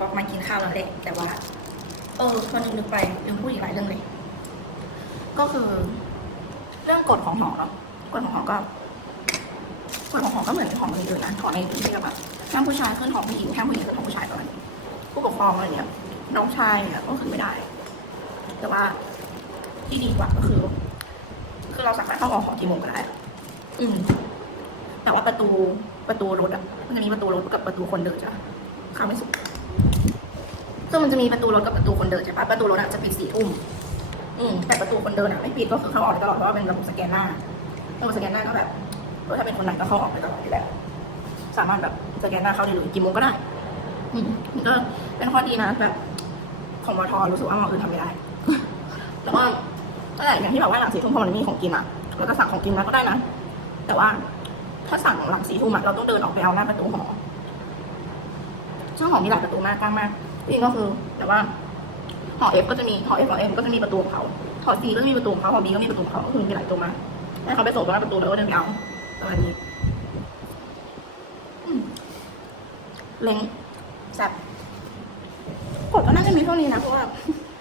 ก็มากินข้าวแล้วแหละแต่ว่า เออพอนึกนึกไปยังพูดอีกหลายเรื่องเลย ก็คือ เรื่องกฎของหอเนาะกฎของหอก็กฎของหอก็เหมือนของอื่นๆนะหอในที่แบบห้ามผู้ชายขึ้นของผู้หญิงห้ามผู้หญิงขึ้นของผู้ชายประมาณนี้ผู้ปกครองอะไรเงี้ยน้องชายเนี่ยก็ขึ้นไม่ได้ แต่ว่าที่ดีกว่าก็คือ คือเราสามารถเข้าออกหอกี่โมงก็ได้อะอืม แต่ว่าประตูประตูรถอะ มันจะมีประตูรถกับประตูคนเดินใช่ปะเข้าไม่สุด ซึ่งมันจะมีประตูรถกับประตูคนเดินใช่ปะประตูรถอะจะปิดสี่ทุ่มอืมแต่ประตูคนเดินอะไม่ปิดก็คือเข้าออกได้ตลอดเพราะว่าเป็นระบบสแกนหน้าระบบสแกนหน้าก็แบบถ้าเป็นคนไหนก็เข้าออกได้ตลอดอยู่แล้ว สามารถแบบสแกนหน้าเข้าได้เลยกี่โมงก็ได้อืมก็เป็นข้อดีนะแบบของมอทอรู้สึกว่ามออื่นทำไม่ได้แล้วก็ก็อย่างที่บอกว่าหลังสี่ทุ่มพอมันมีของกินอะเราก็สั่งของกินมาก็ได้นะ แต่ว่าถ้าสั่งหลังสี่ทุ่มอะเราต้องเดินออกไปเอาหน้าประตูหอซึ่งหอมีหลายประตูมากกว้างมาก จริงก็คือแต่ว่าหอเอฟก็จะมีหอเอฟหอเอ็มก็จะมีประตูของเขาหอซีก็จะมีประตูของเขาหอบีก็มีประตูของเขาก็คือมีหลายตัวมากให้เขาไปส่งตรงหน้าประตูแล้วก็เดินไปเอาประมาณนี้เล้งแซ่บกฎก็น่าจะมีเท่านี้นะเพราะว่า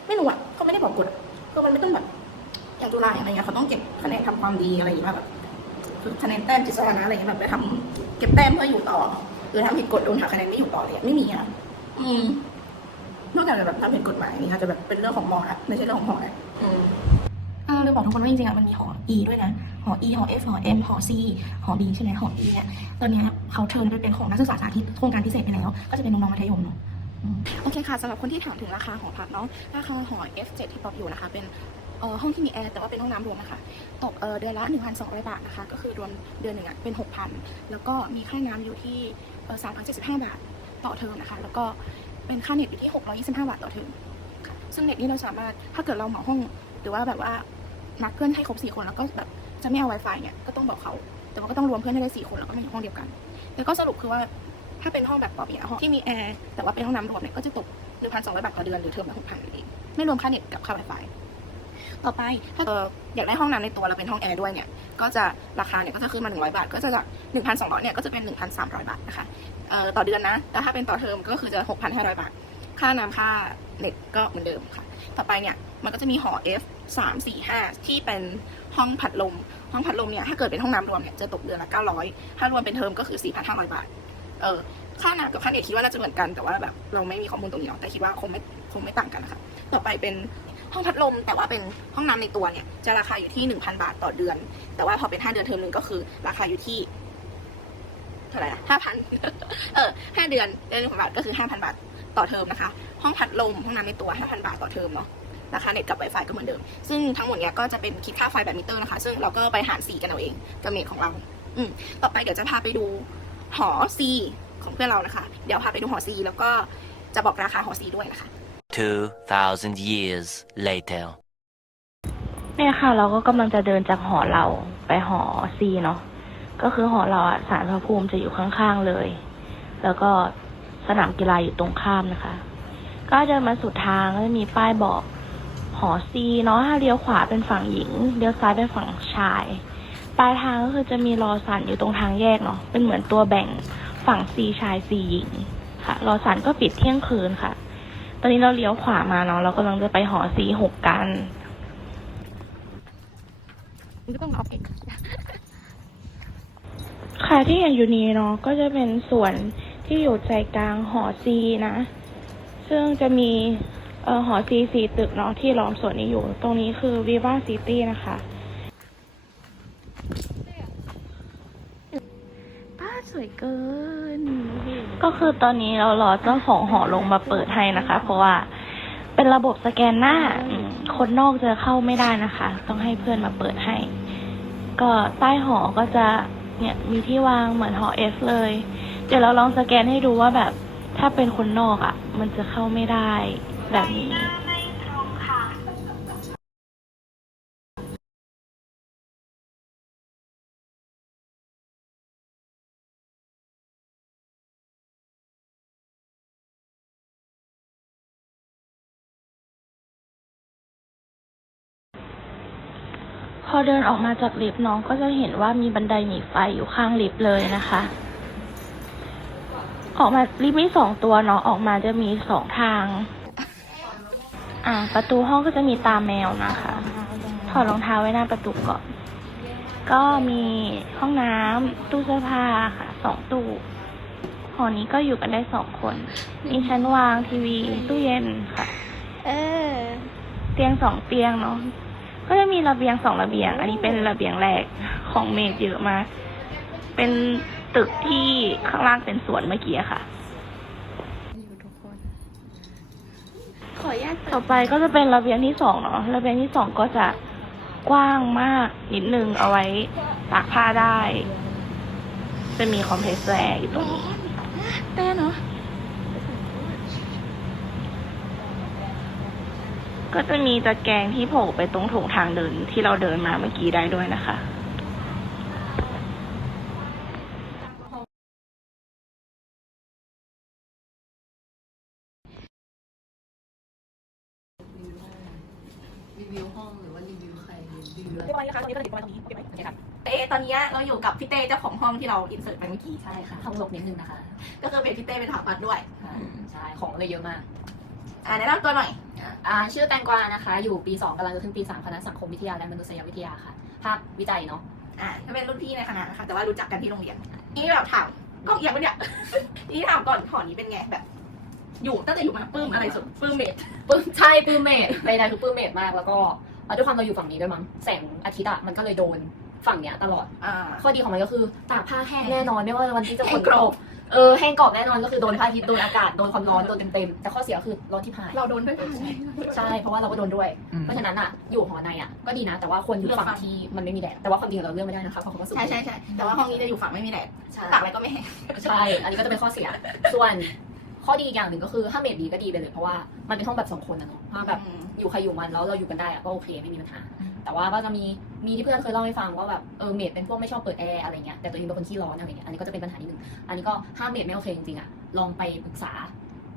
ไม่รู้อะเขาไม่ได้บอกกฎอะก็มันไม่ต้องแบบอย่างจุฬาอย่างไรเงี้ยเขาต้องเก็บคะแนนทำความดีอะไรอย่างเงี้ยแบบคะแนนแต้มจิตสวรรค์อะไรเงี้ยแบบไปทำเก็บแต้มเพื่ออยู่ต่อหรือทำผิดกฎโดนหักคะแนนไม่อยู่ต่อเลยไม่มีอะอืม นอกจากจะแบบทำผิดกฎหมายนี่อาจจะแบบเป็นเรื่องของมอนะไม่ใช่เรื่องของหอนะอืมเออเลยบอกทุกคนว่าจริงๆอะมันมีหอ E ด้วยนะหอ E หอ F หอ M หอ C หอ B ใช่ไหมหอ E เนี่ยตอนเนี้ยเขาเทิร์นไปเป็นของนักศึกษาสาธิตโครงการพิเศษไปแล้ว ก็จะเป็นน้องๆมัธยมเนาะอืมโอเคค่ะสำหรับคนที่ถามถึงราคาหอพักเนาะราคาหอ F7 ที่ป๊อปอยู่นะคะเป็นเอ่อห้องที่มีแอร์แต่ว่าเป็นห้องน้ำรวมนะคะตกเอ่อเดือนละ 1,200 บาทนะคะก็คือรวมเดือนหนึ่งอะเป็น 6,000 แล้วก็มีค่าน้ำอยู่ที่เอ่อ3,075 บาทต่อเทอมนะคะ แล้วก็ เป็นค่าเน็ตอยู่ที่ 625 บาทต่อเทอมซึ่งเน็ตนี่เราสามารถถ้าเกิดเราเหมาห้อง หรือว่าแบบว่านัดเพื่อนให้ครบ4คนแล้วก็แบบจะไม่เอา Wi-Fi เนี่ยก็ต้องบอกเขา แต่ว่าก็ต้องรวมเพื่อนให้ได้4คนแล้วก็มาอยู่ห้องเดียวกัน แต่ก็สรุปคือว่าถ้าเป็นห้องแบบปอบเนี่ยห้องที่มีแอร์แต่ว่าเป็นห้องน้ำรวมเนี่ยก็จะตก1,200บาทต่อเดือนหรือเทอมละ6,000นั่นเองไม่รวมค่าเน็ตกับค่า Wi-Fi ต่อไปถ้าเอออยากได้ห้องน้ำในตัวแล้วเป็นห้องแอร์ด้วยเนี่ยก็จะราคาเนี่ยก็จะขึ้นมา 100 บาท ก็จะจาก1,200เนี่ยก็จะเป็น 1,300 บาทนะคะ เอ่อต่อเดือนนะแล้วถ้าเป็นต่อเทอมก็คือจะ 6,500 บาท ค่าน้ำค่าเน็ตก็เหมือนเดิมค่ะ ต่อไปเนี่ย มันก็จะมีหอ F 3 4 5 ที่เป็นห้องผัดลม ห้องผัดลมเนี่ย ถ้าเกิดเป็นห้องน้ำรวมเนี่ย จะตกเดือนละ 900 ถ้ารวมเป็นเทอมก็คือ 4,500 บาท เออค่าน้ำกับค่าเน็ตคิดว่าน่าจะเหมือนกัน แต่ว่าแบบเราไม่มีข้อมูลตรงนี้เนาะ แต่คิดว่าคงไม่คงไม่ต่างกันนะคะ ต่อไปเป็นห้องพัดลมแต่ว่าเป็นห้องน้ำในตัวเนี่ยจะราคาอยู่ที่ 1,000 บาทต่อเดือน แต่ว่าพอเป็น 5 เดือนเทอมหนึ่งก็คือราคาอยู่ที่ เท่าไหร่ห้าพันเออห้าเดือนเดือนหนึ่งพันบาทก็คือ5,000บาทต่อเทอมนะคะ ห้องพัดลมห้องน้ำในตัว5,000บาทต่อเทอมเนาะราคาเน็ตกับ Wi-Fi ก็เหมือนเดิม ซึ่งทั้งหมดเนี้ยก็จะเป็นคิดค่าไฟแบบมิเตอร์นะคะ ซึ่งเราก็ไปหารสีกันเอาเองกับเน็ตของเรา อืมต่อไปเดี๋ยวจะพาไปดูหอซีของเพื่อนเรานะคะ เดี๋ยวพาไปดูหอซีแล้วก็จะบอกราคาหอซีด้วยนะคะ2,000 years later. เนี่ยค่ะ เราก็กำลังจะเดินจากหอเราไปหอซีเนาะ ก็คือหอเราอะสารพระภูมิจะอยู่ข้างๆเลย แล้วก็สนามกีฬาอยู่ตรงข้ามนะคะ ก็เดินมาสุดทางก็จะมีป้ายบอกหอซีเนาะถ้าเลี้ยวขวาเป็นฝั่งหญิงเลี้ยวซ้ายเป็นฝั่งชาย ปลายทางก็คือจะมีรอสันอยู่ตรงทางแยกเนาะเป็นเหมือนตัวแบ่งฝั่งซีชายซีหญิงค่ะ รอสันก็ปิดเที่ยงคืนค่ะ ตอนนี้เราเลี้ยวขวามาเนาะเรากำลังจะไปหอซีหกกันก็ต้องเอาเอง ค่ะที่เห็นอยู่นี้เนาะก็จะเป็นส่วนที่อยู่ใจกลางหอซีนะ ซึ่งจะมีเอ่อหอซีสี่ตึกเนาะที่ล้อมส่วนนี้อยู่ ตรงนี้คือวิวาซิตี้นะคะป้าสวยเกิน ก็คือตอนนี้เรารอเจ้าของหอลงมาเปิดให้นะคะ เพราะว่าเป็นระบบสแกนหน้าอืมคนนอกจะเข้าไม่ได้นะคะ ต้องให้เพื่อนมาเปิดให้ ก็ใต้หอก็จะ เนี่ย มีที่วางเหมือนหอเอฟเลย เดี๋ยวเราลองสแกนให้ดูว่าแบบถ้าเป็นคนนอกอะ่ะ มันจะเข้าไม่ได้แบบนี้ พอเดินออกมาจากลิฟต์น้องก็จะเห็นว่ามีบันไดหนีไฟอยู่ข้างลิฟต์เลยนะคะ ออกมาลิฟต์มีสองตัวเนาะออกมาจะมีสองทาง อ่า ประตูห้องก็จะมีตาแมวนะคะถอดรองเท้าไว้หน้าประตูก่อนก็มีห้องน้ำตู้เสื้อผ้าค่ะสองตู้หอนี้ก็อยู่กันได้สองคน มีชั้นวางทีวีตู้เย็นค่ะ เออ เตียงสองเตียงเนาะ ก็จะมีระเบียงสองระเบียง อันนี้เป็นระเบียงแรกของเมดเยอะมาก เป็นตึกที่ข้างล่างเป็นสวนเมื่อกี้อะค่ะอยู่ทุกคนขออนุญาตต่อไปก็จะเป็นระเบียงที่สองเนาะ ระเบียงที่สองก็จะกว้างมากนิดนึงเอาไว้ตากผ้าได้ จะมีคอมเพรสเซอร์แอร์อยู่ตรงนี้แต่เนาะ ก็จะมีตะแกรงที่โผล่ไปตรงโถงทางเดินที่เราเดินมาเมื่อกี้ได้ด้วยนะคะรีวิวห้องหรือว่ารีวิวใครรีวิวเรียบร้อยนะคะตอนนี้ก็ติดไว้ตรงนี้โอเคไหมโอเคค่ะเอตอนนี้เราอยู่กับพี่เต้เจ้าของห้องที่เราอินเสิร์ตไปเมื่อกี้ใช่ค่ะห้องลกนิดนึงนะคะ ก็คือเป็นพี่เต้เป็นถาปัดด้วยค่ะใช่ของเลยเยอะมาก อ่าแนะนำตัวหน่อย อ่าชื่อแตงกวานะคะ อยู่ปี 2กำลังจะขึ้นปี 3 คณะสังคมวิทยาและมนุษยวิทยาค่ะ ภาควิจัยเนาะ อ่าก็เป็นรุ่นพี่ในคณะนะคะ แต่ว่ารู้จักกันที่โรงเรียน นี่แบบถามก็เอียงปะเนี่ยนี่ถามก่อนหอนี้เป็นไงแบบ อยู่ตั้งแต่อยู่มาปลื้มอะไรสุดปลื้มเมดปื้มใช่ปื้มเมดใดๆคือปื้มเมดมากแล้วก็อะด้วยความเราอยู่ฝั่งนี้ด้วยมั้งแสงอาทิตย์อะมันก็เลยโดนฝั่งเนี้ยตลอดอ่าข้อดีของมันก็คือตากผ้าแห้งแน่นอนไม่ว่าวันที่จะฝแห้นงกรตอบก เออแห้งกรอบแน่นอนก็คือโดนพระอาทิตย์โดนอากาศโดนความร้อนโดนเต็มๆแต่ข้อเสียคือร้อนที่พายเราโดนด้วยกันใช่เพราะว่าเราก็โดนด้วยเพราะฉะนั้นอะอยู่หอในอะก็ดีนะ แต่ว่าควรอยู่ฝั่งที่มันไม่มีแดดแต่ว่าความจริงเราเลือกไม่ได้นะคะเพราะเขาก็สุดใช่ใช่ใช่แต่ว่าห้องนี้จะอยู่ฝั่งไม่มีแดดใช่ ตากอะไรก็ไม่แห้งใช่ อันนี้ก็จะเป็นข้อเสีย ส่วนข้อดีอีกอย่างหนึ่งก็คือถ้าเมดดีก็ดีไปเลยเพราะว่ามันเป็นห้องแบบสองคนนะเนาะถ้าแบบอืม อยู่ใครอยู่มันแล้วเราอยู่กันได้อะก็โอเคไม่มีปัญหา แต่ว่าก็จะมี มีที่เพื่อนเคยเล่าให้ฟังว่าแบบเออเมดเป็นพวกไม่ชอบเปิดแอร์อะไรเงี้ยแต่ตัวเองเป็นคนขี้ร้อนอะไรเงี้ยอันนี้ก็จะเป็นปัญหานิดนึงอันนี้ก็ถ้าเมดไม่โอเคจริงๆอะลองไปปรึกษา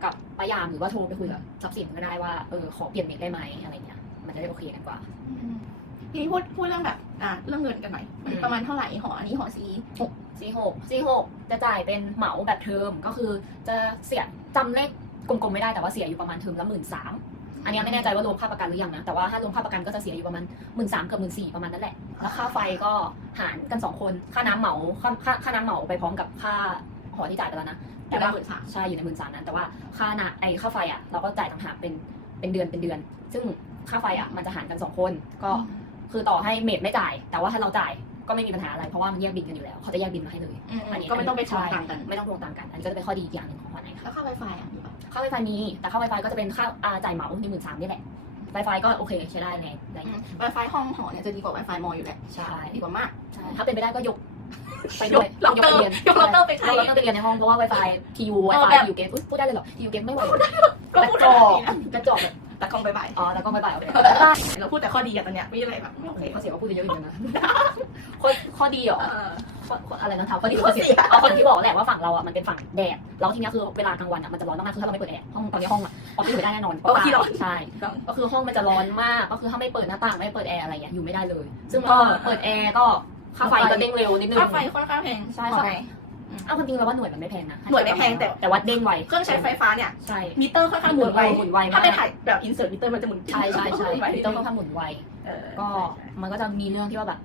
กับป้ายามหรือว่าโทรไปคุยกับทรัพย์สินก็ได้ว่าเออขอเปลี่ยนเมดได้ไหมอะไรเงี้ยมันจะได้โอเคกันกว่าทีนี้พูดพูดเรื่องแบบอ่าเรื่องเงินกันหน่อยอืมประมาณเท่าไหร่หออันนี้หอซีหกสี่หกสี่หกจะจ่ายเป็นเหมาแบบเทอมก็คือจะเสียจำเลขกลมๆไม่ได้แต่ว่าเสียอยู่ประมาณเทอมละหมื่นสาม อันเนี้ยไม่แน่ใจว่ารวมค่าประกันหรือยังนะ แต่ว่าถ้ารวมค่าประกันก็จะเสียอยู่ประมาณหมื่นสามกับหมื่นสี่ประมาณนั้นแหละ แล้วค่าไฟก็หารกันสองคน ค่าน้ำเหมา ค่าค่าค่าน้ำเหมาไปพร้อมกับค่าหอที่จ่ายไปแล้วนะแต่ละหมื่นสามใช่อยู่ในหมื่นสามนั้น แต่ว่าค่าน้ำไอค่าไฟอะเราก็จ่ายต่างหากเป็นเป็นเดือนเป็นเดือน ซึ่งค่าไฟอะมันจะหารกันสองคน ก็คือต่อให้เมดไม่จ่าย แต่ว่าถ้าเราจ่ายก็ไม่มีปัญหาอะไร เพราะว่ามันแยกบินกันอยู่แล้ว เขาจะแยกบินมาให้เลยอืมอันนี้ก็ไม่ต้องไปทวงใช่ตังค์กัน ไม่ต้องทวงตังค์กัน อันนี้ก็จะเป็นข้อดีอีกอย่างหนึ่งของวันไหนค่ะ แล้วค่าไวไฟอะมีปะค่าไวไฟมี แต่ค่าไวไฟก็จะเป็นค่าอ่าจ่ายเหมาหนึ่งหมื่นสามนี่แหละไวไฟก็โอเคใช้ได้ในในไวไฟห้องหอเนี่ยจะดีกว่าไวไฟมออยู่แหละใช่ ดีกว่ามาก ใช่ถ้าเป็นไปได้ก็ยกไปด้วยยกไปเรียนยกเราเตอร์ไปใช้ยกเราเตอร์ไปเรียนในห้องเพราะว่าไวไฟทียูไวเอไฟอแบบยูเกมพูดได้เลยเหรอทียูเกมไม่ไหวก็กระพูดจได้อกนะกระจอกแบบ แต่กล้องบายบายอ๋อแล้วก็บายบายเอาไปเราพูดแต่ข้อดีอะตอนเนี้ยไม่มีอะไรแบบไม่โอเคข้อเสียก็พูดเยอะอยู่นะข้อข้อดีเหรอเออข้อข้ออะไรนะถามข้อดีข้ข้ออเสีเสียยเอาข้อที่บอกแหละว่าฝั่งเราอะมันเป็นฝั่งแดดแล้วทีเนี้ยคือเวลากลางวันอะมันจะร้อนมากๆคือถ้าเราไม่เปิดแอร์ห้องตอนนี้ห้องอะออกไปอยู่ไม่ได้แน่นอนเพราะว่าที่ร้อนใช่ก็คือห้องมันจะร้อนมากก็คือถ้าไม่เปิดหน้าต่างไม่เปิดแอร์อะไรอย่างเงี้ยอยู่ไม่ได้เลย ซึ่งก็เปิดแอร์ก็ค่าไฟก็เด้งเร็วนิดนึงค่าไฟค่อนข้างแพงใช่ หอค่ะไหนอ้าวความจริงเราว่าหน่วยมันไม่แพงนะหน่วยไม่แพงแต่ แต่ว่าเด้งไวเครื่องใช้ไฟฟ้าเนี่ยใช่มิเตอร์ค่อนข้างหมุนไวหมุนไวมากถ้าไปถ่ายแบบอินเสิร์ตมิเตอร์มันจะหมุนใช่ใช่ใช่ไวต้องค่อนข้างหมุนไวเออก็มันก็จะมีเรื่องที่ว่าแบบ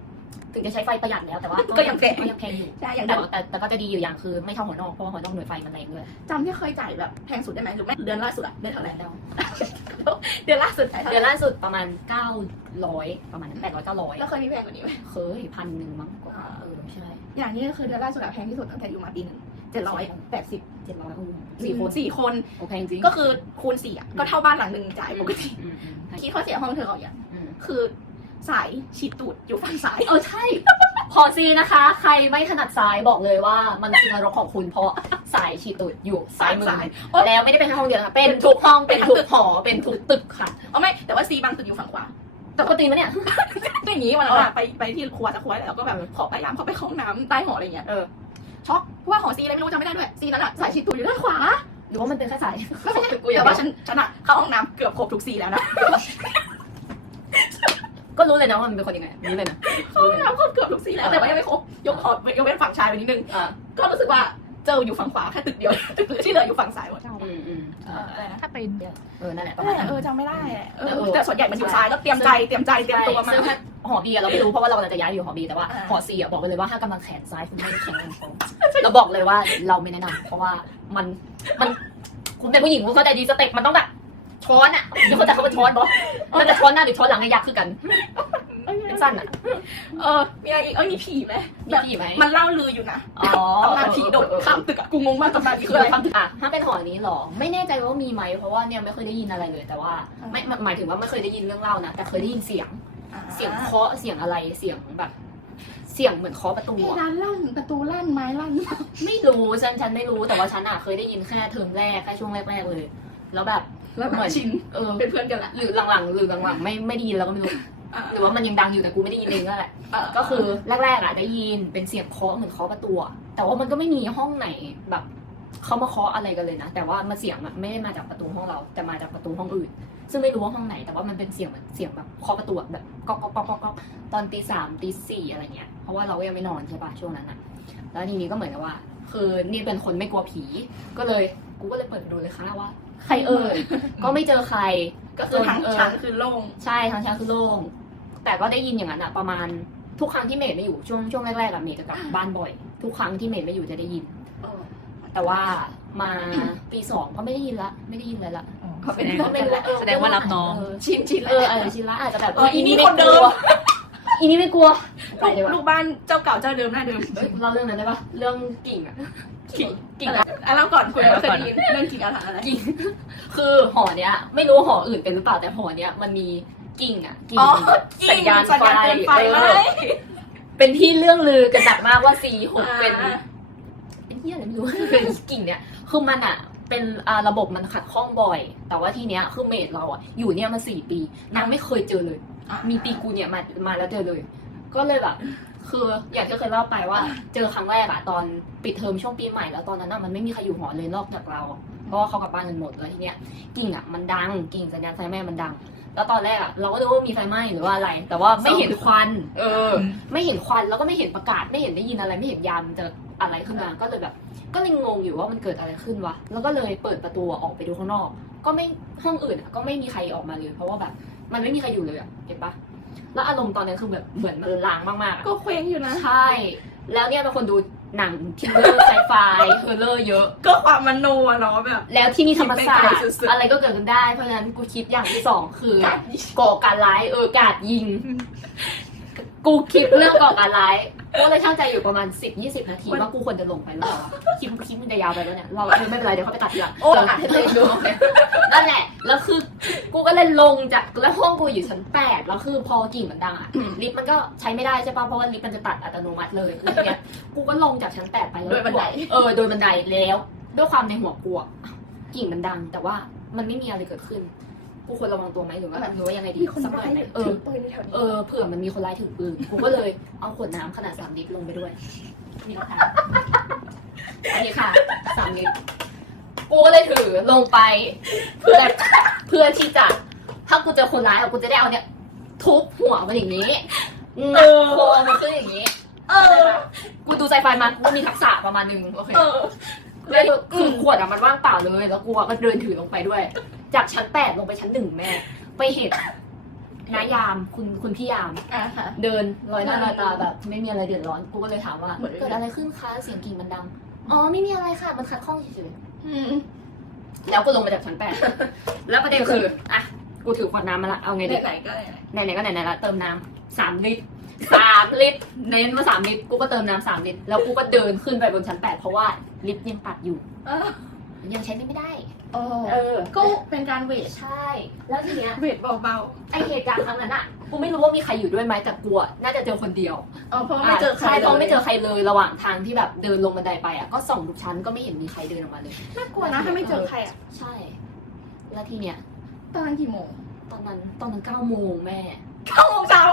ถึงจะใช้ไฟประหยัดแล้วแต่ว่าก็ยังแพงก็ยังแพงอยู่ใช่อย่างแต่เดิมว่าแต่แต่ก็จะดีอยู่อย่างคือไม่เท่าหัวนอกเพราะว่าหัวนอกหน่วยไฟมันแรงด้วยจำที่เคยจ่ายแบบแพงสุดได้ไหมหรือไม่เดือนล่าสุดอะเดือนเท่าไหร่แล้วเดือนล่าสุดจ่ายเท่าไหเดือนร่ล่าสุดประมาณ900ประมาณนั้น800 900แล้วเคยมีแพงกว่านี้ไหมเคยพันหนึ่งมั้งกว่าเออใช่ อย่างนี้ก็คือเดือนล่าสุดอะแพงที่สุดตั้งแต่อยู่มาปีหนึ่งเจ็ดร้อยแปดสิบ700อู้สี่สี่คคนนสี่คนโอเคจริงก็คือคูณสี่อะก็เท่าบ้านหลังหนึ่งจ่ายปกติอืมอืมอืมคิดข้อเสียห้องเธอเอาอย่างอืมคือสายฉีดตูดอยู่ฝั่งซ้ายเออใช่ พอซีนะคะ ใครไม่ถนัดซ้ายบอกเลยว่ามันคือนรกของคุณเพราะสายฉีดตูดอยู่ซ้ายมือซ้ายแล้วไม่ได้เป็นแค่ห้องเดียวนะคะเป็นทุกห้องเป็นทุกหอเป็นทุกตึกค่ะอ๋อไม่แต่ว่าซีบางตึกอยู่ฝั่งขวา แต่ก็ตีนมาเนี่ยก็อย่างนี้วันนั้นอะ ไปไปที่ครัวจะครัวแล้วก็แบบขอพยายามเข้าไปเข้าห้องน้ำใต้หออะไรเงี้ยเออ ช็อกเพราะว่าหอซีอะไรไม่รู้จำไม่ได้ด้วยซีนั้นอะสายฉีดตูดอยู่ด้านขวาหรือว่ามันเป็นแค่สาย ก็ไม่ใช่แต่ว่าฉันฉันอะเข้าห้องน้ำเกือบครบทุกซีแล้วนะก็รู้เลยนะว่ามันเป็นคนยังไงรู้เลยนะเข้าห้องน้ำครบเกือบทุกซีแล้วแต่ว่ายังไม่ครบยกขอยกเว้นฝั่งชายไปนิดนึง อ่าก็รู้สึกว่า เจออยู่ฝั่งขวาแค่ตึกเดียวที่เหลืออยู่ฝั่งซ้ายหมดอืมอืมเอออะไรนะถ้าไปเออนั่นแหละปเอระมาณอนั้นเออจำไม่ได้อะเออเออแต่ส่วนใหญ่มันอยู่ซ้ายก็เตรียมใจเตรียมใจเตรียมตัวมา ซึ่งถ้าหอบีอะเราไม่รู้เพราะว่าเราจะย้ายอยู่หอบีแต่ว่าอ่าหอซีอะบอกไปเลยว่าถ้ากำลังแขนซ้ายคุณไม่ได้แข็งแรงพอเราบอกเลยว่าเราไม่แนะนำเพราะว่ามันมันคุณเป็นผู้หญิงคุณเข้าใจดีสเต็ปมันต้องแบบช้อนอะเดี๋ยวเขาใจะเขาเป็นช้อนบอมันจะช้อนหน้าหรือช้อนหลังก็ยากคือกัน เป็นสั้นอะเออ มีอะไรอีก เออมีผีไหมมีแบบผีไหมมันเล่าลืออยู่นะอ๋อตำนานผีโดดข้ามตึกอะกูงงมากตำนานผีคืคือออะไรคำถามถ้าเป็นหอนี้หรอ ไม่แน่ใจว่ามีไหม เพราะว่าเนี่ยไม่เคยได้ยินอะไรเลย แต่ว่าไม่หมายถึงว่าไม่เคยได้ยินเรื่องเล่านะ แต่เคยได้ยินเสียง เสียงเคาะ เสียงอะไร เสียงแบบ เสียงเหมือนเคาะประตูเพอะ ดานลั่นประตูลั่นไม้ลั่น ไม่รู้ฉันฉันไม่รู้แต่ว่าฉันอะเคยได้ยินแค่เทอมแรกแค่ช่วงแรกๆเลย แล้วแบบแล้วเหมือนชิน เออเป็นเพื่อนกันแหละหรือหลังๆหรือหลังๆไม่ไม่ได้ยินแล้วก็ไม่รู้อ่า หรือว่ามันยังดังอยู่แต่กูไม่ได้ยินเองนั่นแหละเออก็คือแรกๆอะได้ยินเป็นเสียงเคาะเหมือนเคาะประตูอะแต่ว่ามันก็ไม่มีห้องไหนแบบเขามาเคาะอะไรกันเลยนะ แต่ว่ามันเสียงอะไม่ได้มาจากประตูห้องเรา แต่มาจากประตูห้องอื่น ซึ่งไม่รู้ว่าห้องไหน แต่ว่ามันเป็นเสียงแบบเสียงแบบเคาะประตูอะแบบก๊อกก๊อกก๊อกก๊อกก๊อกตอนตีสามตีสี่อะไรเงี้ย เพราะว่าเราก็ยังไม่นอนใช่ปะช่วงนั้นอะแล้วทีนี้ก็เหมือนกับว่า คือนี่เป็นคนไม่กลัวผี ก็เลยกูก็เลยเปิดดูเลยค่ะว่า ใครเอ่ย ก็ไม่เจอใคร ก็คือทั้งเออชั้นคือโล่ง ใช่ทางชั้นคือโล่ง แต่ก็ได้ยินอย่างนั้นอะประมาณทุกครั้งที่เมย์ไม่อยู่ช่วงช่วงแรกๆอะเมย์จะกลับบ้านบ่อย ทุกครั้งที่เมย์ไม่อยู่จะได้ยินแต่ว่ามาปีสองก็ไม่ได้ยินละไม่ได้ยินเลยละเขาเป็นก็ไม่รู้เออแสดงว่ารับน้องเออชินชินเออเออชินละอาจจะแบบเอออีนี่คนเดิม อีนี่ไม่กลัวไปลูกเลยวะลูกบ้านเจ้าเก่าเจ้าเดิมหน้าเดิมเฮ้ยเล่าเรื่องนั้นได้ปะเรื่องกิ่งอะกิ่งกิ่งอะไรอะแล้วก่อนคุยว่าเคยได้ยินเรื่องกิ่งอาถรรพ์อะไรกิ่งคือหอเนี้ย ไม่รู้หออื่นเป็นหรือเปล่าแต่หอเนี้ยมันมี กิ่งอะกิ่งอ๋อสัญญาณสัญญาณเตือนไฟเอไหมอเป็นที่เรื่องลือกันหนักมากว่า C6 เป็นอ่า เป็นที่อะไรไม่รู้ เป็นกิ่งเนี่ยคือมันอะเป็นอ่าระบบมันขัดข้องบ่อย แต่ว่าทีเนี้ยคือเมดเราอะอยู่เนี่ยมาสี่ปีนางไม่เคยเจอเลย มีปีกูเนี่ยมามาแล้วเจอเลย ก็เลยแบบ คืออย่างที่เคยเล่าไปว่า เจอครั้งแรกอะตอนปิดเทอมช่วงปีใหม่แล้วตอนนั้นอะมันไม่มีใครอยู่หอเลยนอกจากเราอะเพราะว่าเขากลับบ้านกันหมดแล้วทีเนี้ยกิ่งอะมันดังกิ่งสัญญาณไฟไหม้มันดัง แล้วตอนแรกอะเราก็นึกว่ามีไฟไหม้หรือว่าอะไร แต่ว่าไม่เห็นควัน เออ ไม่เห็นควันแล้วก็ไม่เห็นประกาศ ไม่เห็นได้ยินอะไร ไม่เห็นยามจะอะไรขึ้นมา ก็เลยแบบ ก็เลยงงอยู่ว่ามันเกิดอะไรขึ้นวะ แล้วก็เลยเปิดประตูออกไปดูข้างนอก ก็ไม่ห้องอื่นอะก็ไม่มีใครออกมาเลย เพราะว่าแบบ มันไม่มีใครอยู่เลยอะเห็นปะแล้วอารมณ์ตอนนั้นคือแบบเหมือนมันลางมากๆอะก็เคว้งอยู่นะ ใช่ แล้วเนี่ยเป็นคนดู หนังทิลเลอร์ไซไฟเฮอร์เลอร์เยอะ ก็ความมโนอะเนาะแบบ แล้วที่นี่ธรรมศาสตคิดไปไกลร์สุดๆอะไรก็เกิดขึ้นได้ เพราะฉะนั้นกูคิดอย่างที่สองคือการยิงก่อการร้ายเออกราดยิง กูคิดเรื่องก่อการร้าย กูเลยช่างใจอยู่ประมาณสิบยี่สิบนาทีว่ากูควรจะลงไปหรือเปล่าวะคลิปคลิปมันจะยาวไปแล้วเนี่ยเราเออไม่เป็นไรเดี๋ยวเขาไปตัดทีหลังโอ้เอออะให้ตัวเองดูนั่นแหละแล้วคือกูก็เลยลงจากแล้วห้องกูอยู่ชั้นแปดแล้วคือพอกิ่งมันดังอะลิฟต์มันก็ใช้ไม่ได้ใช่ปะเพราะว่าลิฟต์มันจะตัดอัตโนมัติเลยแล้วทีเนี้ยกูก็ลงจากชั้นแปดไปแล้วโดยบันได เออโดยบันไดแล้ว ด้วยความในหัวกูอะกิ่งมันดัง แต่ว่ามันไม่มีอะไรเกิดขึ้น กูควรระวังตัวไหมหรือว่าหรือว่ายังไงดีมีคนสักหน่ร้าอยยไหมเอถือ อปืนในแถวนี้เออเผื่อมันมีคนร้ายถือปืน กูก็เลยเอาขวดน้ำขนาดสามลิตรลงไปด้วย นี่นะคะอันนี้ค่ะสามลิตร กูก็เลยถือลงไป เพื่อเพื่อที่จะ ถ้ากูเจอคนร้ายอะกูจะได้เอาเนี่ย ทุบหัวมันอย่างนี้งัดคอมันขึ้นอย่างนี้เออกูดูไซไฟมากูมีทักษะประมาณหนึงโอเคเออ แล้วคือขวดอะมันว่างเปล่าเลย แล้วกูอะก็เดินถือลงไปด้วย จากชั้นแปดลงไปชั้นหนึ่งแม่ ไปเห็นนายามคุณคุณพี่ยาม อะค่ะ เดินลอยหน้าลอยตาแบบ ไม่มีอะไรเดือดร้อนกูก็เลยถามว่า เหมือน เกิดอะไรขึ้นคะเสียงกิ่งมันดังอ๋อไม่มีอะไรค่ะมันขัดข้องเฉยอืมๆแล้วก็ลงมาจากชั้นแปดแล้วประเด็นคืออะกูถือขวดน้ำมาละเอาไงดี ไหนๆก็ไหนไหนๆก็ไหนๆละเติมน้ำสามลิตรสามลิตรเน้นมาสามลิตรกูก็เติมน้ำสามลิตรแล้วกูก็เดินขึ้นไปบนชั้นแปดเพราะว่าลิฟต์ยังตัดอยู่เออ ยังใช้ไม่ได้เออเออก็เป็นการเวทใช่ แล้วทีเนี้ยเวทเบาไอเหตุการณ์ครั้งนั้นอะกูไม่รู้ว่ามีใครอยู่ด้วยไหมแต่กูอะน่าจะเจอคนเดียวๆเออเพราะว่าไม่เจอใครใช่เพราะลยไม่เจอใครเลยระหว่างทางที่แบบเดินลงบันไดไปอะก็ส่องทุกชั้นก็ไม่เห็นมีใครเดินออกมาเลย น่ากลัวนะถ้าไม่เจอใครอะใช่ แล้วทีเนี้ยตอนนั้นกี่โมงตอนนั้นตอนนั้นเก้าโมงแม่เก้าโมงเช้า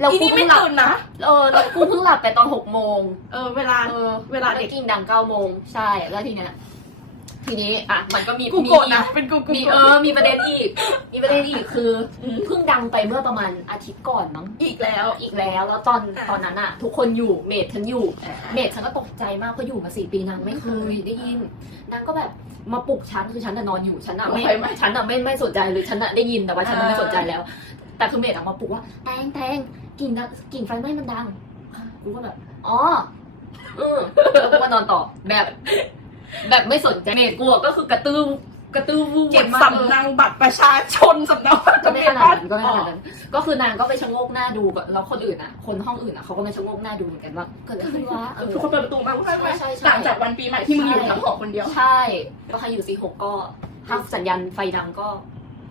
แล้วอีกูนี่เพิ่ไม่งหลับตื่นนะเออแล้วกูเพิ่งหลับไปตอนหกโมงเออเวลาเออเวลาเด็เด็กกกินดังเก้าโมงใช่ แล้วทีเนี้ย ทีนี้อะมันก็มีกูมีโกรธนะเป็นกูกูมีโกรเอธ อมีประเด็นอีก มีประเด็นอีกคือเพิ่งดังไปเมื่อประมาณอาทิตย์ก่อนมั้งอีกแล้ว อีกแล้วแล้วตอนอะ ตอนนั้นอะทุกคนอยู่เมดฉันอยู่อ่าเมดฉันก็ตกใจมากเพราะอยู่มาสี่ปีนางไม่เคยได้ยินนางก็แบบมาปลุกฉันคือฉันน่ะนอนอยู่ฉันอะไม่ไม่ไม่ ฉันอะไม่ไม่สนใจเลยฉันอะได้ยินแต่ว่าฉันอ่าไม่สนใจแล้ว แต่คือเมดอะมาปลุกว่าแตงแตงกิ่งดังกิ่งไฟไหม้มันดังกูก็แบบอ๋อเออแล้วกูก็นอนต่อแบบ แบบไม่สนใจเมดกูอะก็คือกระตื้มกระตื้มวูบเก็บมากสำเนาบัตรประชาชนสำเนาบัตรก็ทะไม่เบียขนนาดบ้านนั้นก็ไม่ขนาดนั้นก็คือนางก็ไปชะโงกหน้าดูกับแล้วคนอื่นอะ คนห้องอื่นอะเขาก็มาชะโงกหน้าดูเหมือนกันว่าเกิดอะไรขึ้นวะเออทุกคนเปิดประตูมาใช่ไหมใช่ใช่หลังจากวันปีใหม่ที่มึงอยู่ทั้งหอคนเดียว ใช่ก็ใครอยู่สี่หกก็ถ้าสัญญาณไฟดังก็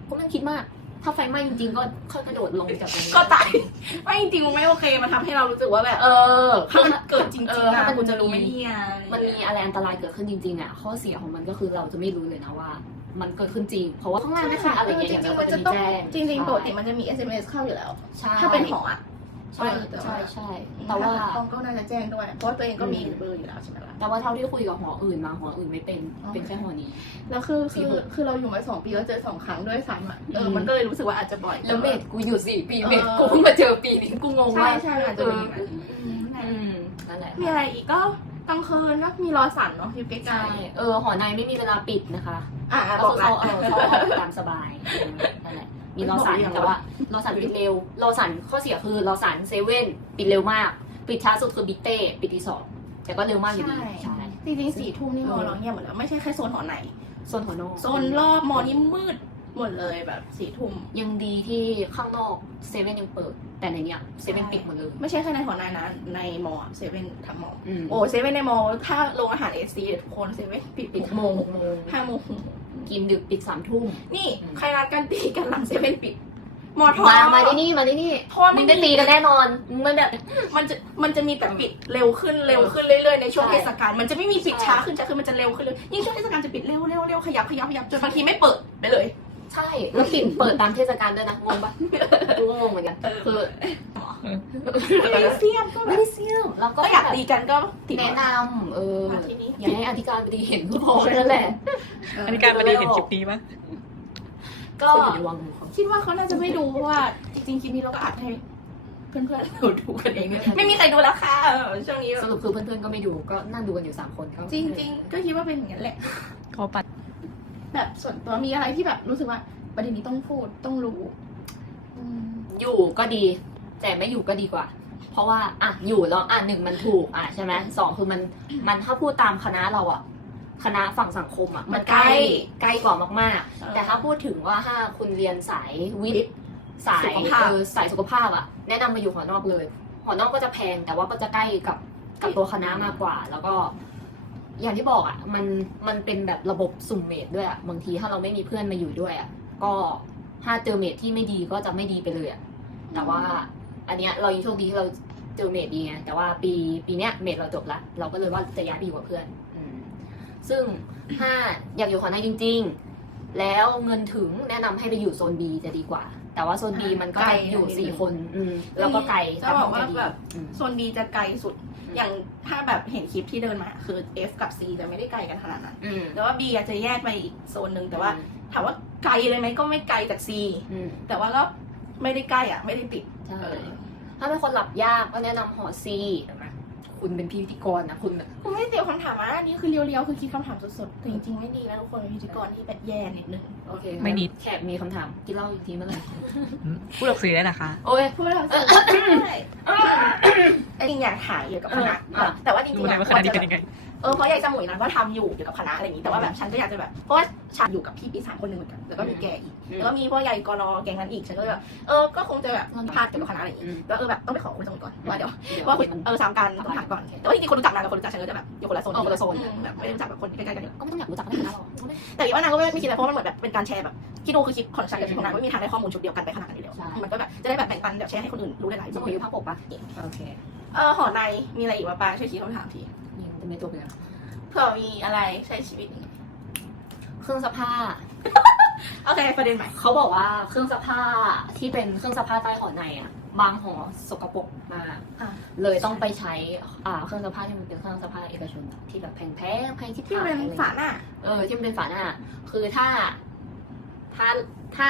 ก็ไม่ต้องคิดมาก ถ้าไฟไหม้จริงๆ ก็ค่อยกระโดดลงจากตรงนี้ก็ตายไม่จริงๆมึงไม่โอเคมันทำให้เรารู้สึกว่าแบบเออถ้ามันเกิดจริงเอๆอนะถ้ามันกูจะรู้ไหมเนี่ยมันมีอะไรอันตรายเกิดขึ้นจริงๆอะข้อเสียของมันก็คือเราจะไม่รู้เลยนะว่า มันเกิดขึ้นจริง เพราะว่าข้างล่างไม่ค่อยอะไรอย่างเงี้ยจริงๆเดี๋ยวมันจะจะมีต้องแจ้งจริงๆปกติมันจะมี SMS เข้าอยู่แล้ว ใช่ ถ้าเป็นหออะ ใช่แต่ว่าใช่ใช่แต่ว่าห้องก็น่าจะแจ้งด้วย เพราะว่าตัวเองก็มีเบอร์อยู่แล้วใช่ไหมล่ะ แต่ว่าเท่าที่คุยกับหออื่นมาหออื่นไม่เป็นอ๋อ เป็นแค่หอนี้ แล้วคือสี่คือหกคือเราอยู่มาสองปีแล้วเจอสองครั้งด้วยซ้ำอะเอออืมมันก็เลยรู้สึกว่าอาจจะบ่อย แล้วเมดกูอยู่สี่ปีเออเมดกูเพิ่งมาเจอปีนี้กูงงใช่มากใช่อาจจะมีเอออืมนั่นแหละอืมนั่นแหละมีอะไรอีกก็กลางคืนก็มีรอสันเนาะอยู่ใกล้ใช่เออหอในไม่มีเวลาปิดนะคะๆอะก็บอกคือกัเขานเออเขาออกตามสบายนั่นแหละ มีรอสันบอกหรือยังแต่ว่ารอสันปิดเร็วรอสันข้อเสียคือรอสันเซเว่นปิดเร็วมาก ปิดช้าสุดคือบิ๊กเต้ปิดที่สองแต่ก็เร็วมากอยู่ดีใช่ใช่จริงๆสี่ทุ่มนี่มอเราเงียบหมดแล้วไม่ใช่แค่โซนหอในโซนหอนอกโซนรอบมอนี่มืดหมดเลยแบบสี่ทุ่มยังดีที่ข้างนอกเซเว่นยังเปิด แต่ในเนี้ยเซเว่นปิดหมดเลย ไม่ใช่แค่ในหอในนะในมอเซเว่นทำมออืมโอ้เซเว่นในมอถ้าโรงอาหารเอซีทุกคนเซเว่นปิดปิดหกโมโมงงหกโมงห้าโมง กินดึกปิดสามทุ่ม นี่อืม ใครนัดกันตีกันหลังเซเว่นปิดมอทอมา มาที่นี่ มาที่นี่เพราะว่ามึไม่งได้ตีกันแน่นอนมึงไม่แบบ มันจะมันจะมีแต่ปิดเร็วขึ้นเร็วขึ้นเรื่อยๆในช่วงใช่ เทศกาลมันจะไม่มีปิดใช่ช้าขึ้นช้าขึ้นมันจะเร็วขึ้นเลยยิ่งช่วงเทศกาลจะปิดเร็วเร็วเร็วขยับขยับขยับจนบางทีไม่เปิดไปเลย ใช่แล้วปิดเปิดตามเทศกาลด้วยนะงงปะกูก็งงเหมือนกันคือไม่ได้เสียมก็แบไม่บได้เสี่ยมแล้วก็ก็อยากตีกันก็ติดแนะนำเออมาที่นี้อย่าให้อธิการบดีเห็นก็พอแค่นั้นแหละ อันนี้การมาดีเห็นคลิปนี้มั้ยก็อยู่ในวังของเขาคิดว่าเขาน่าจะไม่ดูเพราะว่า จริงๆคลิปนี้เราก็อัดให้ เพื่อนๆเราดูกันเองด้วยไม่มีใครดูแล้วค่ะเออช่วงนี้สรุปคือเพื่อนๆก็ไม่ดูก็นั่งดูกันอยู่สามคนก็จริง ๆ ก็คิดว่าเป็นอย่างนั้นแหละเขาปัด แบบส่วนตัวมีอะไรที่แบบรู้สึกว่าประเด็นนี้ต้องพูดต้องรู้อืมอยู่ก็ดี แต่ไม่อยู่ก็ดีกว่า เพราะว่าอะอยู่แล้วอะหนึ่งมันถูกอะใช่ไหมสองคือมันมันถ้าพูดตามคณะเราอะคณะฝั่งสังคมอะมันใกล้ใกล้กว่ามากๆ แต่ถ้าพูดถึงว่าถ้าคุณเรียนสายวิทย์สายสุขภาพเออสายสุขภาพอะแนะนำมาอยู่หอนอกเลย หอนอกก็จะแพงแต่ว่าก็จะใกล้กับกับตัวคณะมากกว่า แล้วก็ อย่างที่บอกอะมันมันเป็นแบบระบบสุ่มเมดด้วยอะบางทีถ้าเราไม่มีเพื่อนมาอยู่ด้วยอะก็ถ้าเจอเมดที่ไม่ดีก็จะไม่ดีไปเลยอะแต่ว่าอันเนี้ยเรายังโชคดีที่เราเจอเมดดีไงแต่ว่าปีปีเนี้ยเมดเราจบละเราก็เลยว่าจะย้ายไปอยู่กับเพื่อนอืมซึ่งถ้าอยากอยู่หอในจริง ๆ แล้วเงินถึงแนะนำให้ไปอยู่โซน B จะดีกว่า แต่ว่าโซน B มันก็จะอยู่สี่คน อืมแล้วก็ไกลจะบอกว่าแบบอืมโซนดีจะไกลสุด อย่างถ้าแบบเห็นคลิปที่เดินมา คือ F กับ C จะไม่ได้ไกลกันขนาดนั้น อืม แต่ว่า B อาจจะแยกไปอีกโซนหนึ่งแต่ว่าถามว่าไกลเลยไหมก็ไม่ไกลจาก C อืมแต่ว่าก็ไม่ได้ใกล้อะ ไม่ได้ติดใช่ เออ ถ้าเป็นคนหลับยากก็แนะนำหอซี คุณเป็นพิธีกรนะคุณน่ะคุณไม่ได้เตรียมคำถามมาอันนี้คือเรียวๆ คือคิดคำถามสดๆแต่จริงๆไม่ดีนะทุกคนเป็นพิธีกรที่แบบแย่นิดนึงโอเคไม่นิด แขกมีคำถามกินเหล้าอีกทีเมื่อไหร่พูดออกสื่อได้นะคะ โอ้ยพูดแล้วใช่จริงอยากถ่ายเกี่ยวกับคณะเออแต่ว่าจริงรู้ๆไหมอะว่าคณะนี้ เป็นยังไงเออเพราะยายสมุยนั้นก็ทำอยู่เกี่ยวกับคณะอะไรอย่างนี้แต่ว่าแบบฉันก็อยากจะแบบเพราะว่าฉันอยู่กับพี่ปีสามคนหนึ่งเหมือนกันแล้วก็มีแกอีกแล้วก็มีพ่อใหญ่กรอแกงนั้นอีกฉันก็เลยแบบเออก็คงจะแบบพลาดเกี่ยวกับคณะอะไรอย่างงี้แล้วเออแบบต้องไปขอคุณสมุยก่อนว่าเดี๋ยวว่าคุณเออสามการต้องถามก่อนแต่ว่าจริงๆคนรู้จักนางกับคนรู้จักฉันก็จะแบบอยู่คนละโซนอ๋อคนละโซนอืมแบบไม่ได้รู้จักแบบคนใกล้ๆกันเยอะก็ไม่ต้องอยากรู้จักก็ได้นะเราก็ไม่แต่ว่านางก็ไม่ไม่คิดอะไรเพราะมันเหมือนแบบเป็นการแชร์แบบคิดดูคือคลิปของฉันกับคลิปของนางก็ไม่มีทางได้ข้อมูลชุดเดียวกันไปขนาดนั้นอยู่แล้วใช่มันก็แบบจะได้แบบแบ่งปันแบบแชร์ให้คนอื่นรู้หลายๆสมุยอยู่ภาคปกปะโอเคเออหอในมีอะไรอีกมาปางช่วยคิดคำถามทียัง จะไม่จบเลยอะเผื่อมีอะไรใช้ชีวิตเครื่องซักผ้า โอเคประเด็นใหม่เขาบอกว่าเครื่องซักผ้าที่เป็นเครื่องซักผ้าใต้หอในอะ บางหอสกปรกมาก อะเลยต้องไปใช้อ่าเครื่องซักผ้าที่มันเป็นเครื่องซักผ้าเอกชนอะที่แบบแพงๆแพงที่ที่เป็นอะไรฝาหน้าเออที่มันเป็นฝาหน้าคือถ้าถ้าถ้า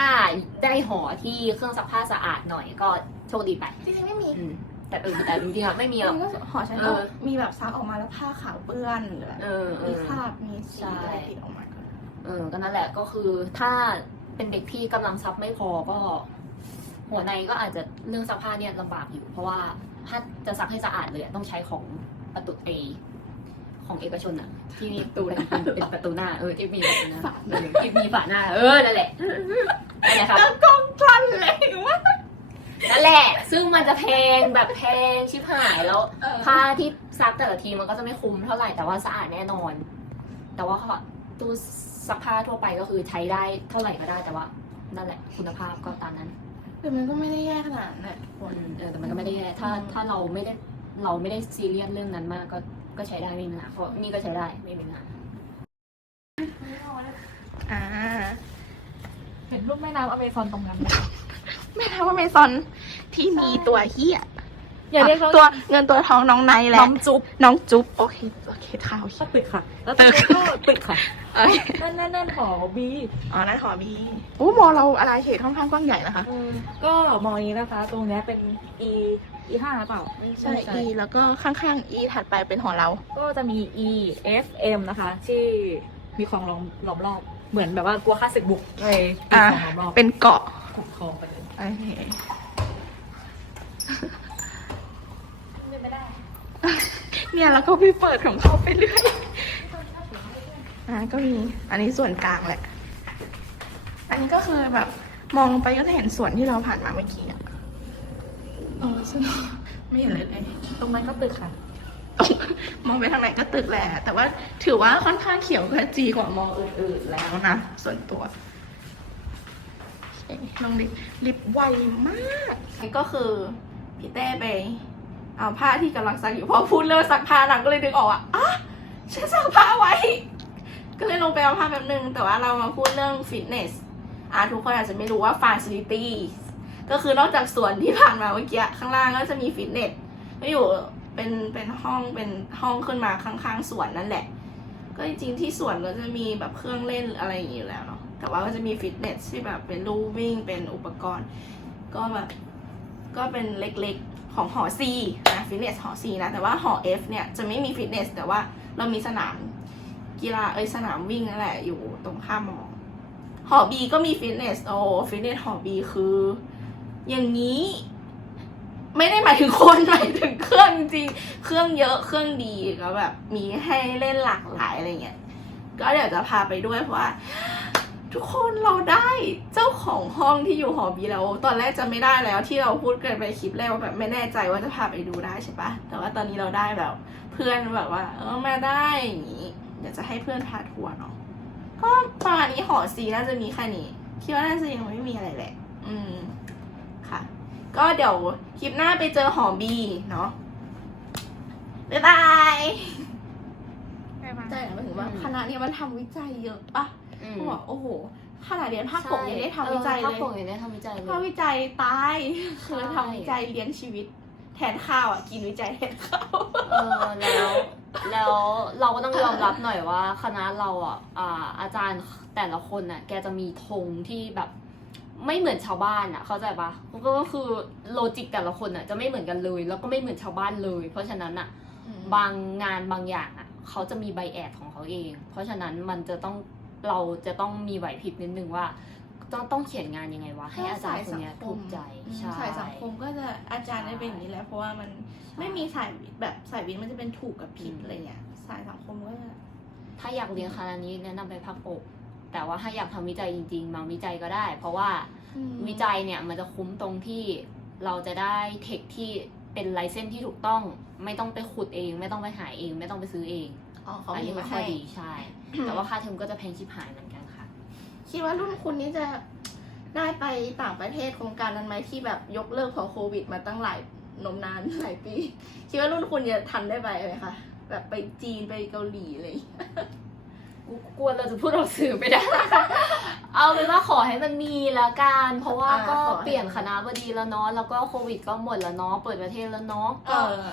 ได้หอที่เครื่องซักผ้าสะอาดหน่อยก็โชคดีไป จริงๆไม่มี อืม แต่เออแต่จริงๆอะไม่มีหรอกมันก็หอฉันเอก็อมีแบบซักออกมาแล้วผ้าขาวเปื้อนหรือแบบเออเอมีอ คราบมีสีใช่อะไรติดออกมาก็เออก็นั่นแหละก็คือถ้าเป็นเด็กที่กำลังซับไม่พอก็ หัวในก็อาจจะเรื่องซักผ้าเนี่ยลำบากอยู่ เพราะว่าถ้าจะซักให้สะอาดเลยอะต้องใช้ของประตูเอของเอกชนอะที่มีประตูเป็นเป็นเป็นประตูหน้าเออที่มีประตูหน้าเออที่มีฝาหน้า เออนั่นแหละนั่นแหละครับ กล้องทันเลยว่า นั่นแหละ ซึ่งมันจะแพงแบบแพงชิบหายแล้วผ้าที่ซักแต่ละทีมันก็จะไม่คุ้มเท่าไหร่แต่ว่าสะอาดแน่นอน แต่ว่าตู้ซักผ้าทั่วไปก็คือใช้ได้เท่าไหร่ก็ได้แต่ว่านั่นแหละคุณภาพก็ตามนั้นแต่มันก็ไม่ได้แย่ขนาดนั้นนะคอืนมเออแต่มันก็ไม่ได้แย่ถ้าอืมถ้าเราไม่ได้เราไม่ได้ซีเรียสเรื่องนั้นมากก็ก็ใช้ได้ไม่มีปัญหาเพราะนี่ก็ใช้ได้ไม่มีปัญหาอ่าเห็นรูปแม่น้ำอเมซอนตรงนั้นไหม แม่ทำว่าเมซอนที่มีตัวเฮียอย่าเรียกเขาตัวเงินตัวทองน้องไนท์และน้องจุ๊บน้องจุ๊บโอเคโอเคข่าวก็ตึกค่ะ แล้วตึกก็ตึกค่ะเอ้ยนั่นนั่นนั่นหอบีอ๋อนั่นหอบีโอ้มอเราอะไรเขตค่อนข้างกว้างใหญ่นะคะเออก็มองนี้นะคะ ตรงเนี้ยเป็น e e ห้าเปล่าใช่ E แล้วก็ข้างๆ E ถัดไปเป็นหอเรา ก็จะมี e f m นะคะ ที่มีคลองล้อมล้อมรอบ เหมือนแบบว่ากลัวค่าศึกบุกเลยมีอ่าคลองล้อมรอบเป็นเกาะขุดคลองไปเลย โอเคเนี่ยแล้วก็ไปเปิดของเขาไปเรื่อยอ่าก็มีอันนี้ส่วนกลางแหละ อันนี้ก็คือแบบมองลงไปก็จะเห็นสวนที่เราผ่านมาเมื่อกี้อะเออซึ่งไม่เห็นเลยเลยตรงนั้นก็ตึกค่ะ มองไปทางไหนก็ตึกแหละ แต่ว่าถือว่าค่อนข้างเขียวกระจีกว่ามองอื่นๆแล้วนะส่วนตัว โอเคลองลิฟลิฟไวมากนี่ก็คือพี่เต้ไป เอาผ้าที่กำลังซักอยู่พอพูดเรื่องซักผ้านางก็เลยดึงออกอะอะฉันซักผ้าไว้ ก็เลยลงไปเอาผ้าแป๊บนึง แต่ว่าเรามาพูดเรื่องฟิตเนสอะทุกคนอาจจะไม่รู้ว่าฟาซิลิตี้ก็คือนอกจากส่วนที่ผ่านมาเมื่อกี้ข้างล่างก็จะมีฟิตเนสก็อยู่เป็นเป็นห้องเป็นห้องขึ้นมาข้างๆสวนนั่นแหละ ก็จริงๆที่สวนก็จะมีแบบเครื่องเล่นอะไรอย่างนี้อยู่แล้ว แต่ว่าก็จะมีฟิตเนสที่แบบเป็นลู่วิ่งเป็นอุปกรณ์ ก็แบบก็เป็นเล็กๆของหอ C นะฟิตเนสหอ C นะ แต่ว่าหอ F เนี่ยจะไม่มีฟิตเนส แต่ว่าเรามีสนามกีฬาเอ้ยสนามวิ่งนั่นแหละอยู่ตรงข้ามมอหอบีก็มีฟิตเนสโอ้ฟิตเนสหอบีคือ อย่างนี้ ไม่ได้หมายถึงคนหมายถึงเครื่องจริงเครื่องเยอะเครื่องดีก็แบบมีให้เล่นหลากหลายอะไรเงี้ยก็เดี๋ยวจะพาไปด้วยเพราะว่า ทุกคนเราได้เจ้าของห้องที่อยู่หอบีแล้ว ตอนแรกจะไม่ได้แล้วที่เราพูดกันไปคลิปแรกว่าแบบไม่แน่ใจว่าจะพาไปดูได้ใช่ปะแต่ว่าตอนนี้เราได้แบบ เพื่อนแบบว่า เออมาได้อย่างนี้เดี๋ยวจะให้เพื่อนพาทัวร์เนาะก็ประมาณนี้หอซีน่าจะมีแค่นี้คิดว่าน่าจะยังไม่มีอะไรแหละ อืมค่ะ ก็เดี๋ยวคลิปหน้าไปเจอหอบีเนาะบ๊ายบายใช่หมายถึงว่าคณะเนี้ยมันทำวิจัยเยอะปะอืม เขาบอกโอ้โหขนาดเรียนภาคปกยังได้ทำวิจัยภาคเลยปกยังได้ทำวิจัยเลภาคยวิจัยตายใช่คือทำวิจัยเลี้ยงชีวิต แทนข้าวอะกินวิจัยแทนข้าวเออแล้วแล้วเราก็ต้องยอมรับหน่อยว่า คณะเราอะอ่าอาจารย์แต่ละคนน่ะ แกจะมีธงที่แบบไม่เหมือนชาวบ้านอะ เข้าใจปะก็คือโลจิกแต่ละคนอะจะไม่เหมือนกันเลย แล้วก็ไม่เหมือนชาวบ้านเลย เพราะฉะนั้นอะบางงานบางอย่างอะเขาจะมีใบแอดของเขาเอง เพราะฉะนั้นมันจะต้อง เราจะต้องมีไหวพริบนิดนึงว่าต้องต้องเขียนงานยังไงวะให้อาจารย์คนเนี้ยถูกใจอืมใช่สายสังคมก็จะอาจารย์ได้เป็นอย่างนี้แหละเพราะว่ามันไม่มีสายวิทย์แบบสายวิทย์มันจะเป็นถูกกับผิดอะไรเงี้ยสายสังคมก็จะถ้าอยากเรียนคณะนี้แนะนำไปภาคปกแต่ว่าถ้าอยากทำวิจัยจริง ๆ มาวิจัยก็ได้ เพราะว่าอืมวิจัยเนี่ยมันจะคุ้มตรงที่เราจะได้เทคที่เป็นไลเซนที่ถูกต้อง ไม่ต้องไปขุดเอง ไม่ต้องไปหาเอง ไม่ต้องไปซื้อเอง อ๋อเขาอันมีนี้มาไม่ค่อให้ยดีใช่ แต่ว่าค่าเทอมก็จะแพงชิบหายเหมือนกันค่ะ คิดว่ารุ่นคุณนี้จะได้ไปต่างประเทศโครงการนั้นไหมที่แบบยกเลิกเพราะโควิด มาตั้งหลายนมนาน หลายปี คิดว่ารุ่นคุณจะทันได้ไปไหมคะแบบไปจีนไปเกาหลีอะไรอย่างเลยกูกลัวเราจะพูดออกสื่อไม่ได้ เอาเป็นว่าขอให้มันมีละกัน เพราะว่าอ่าก็ขอให้เปลี่ยนคณะบดีแล้วเนาะ แล้วก็โควิดก็หมดแล้วเนาะ เปิดประเทศแล้วเนาะเอก็อ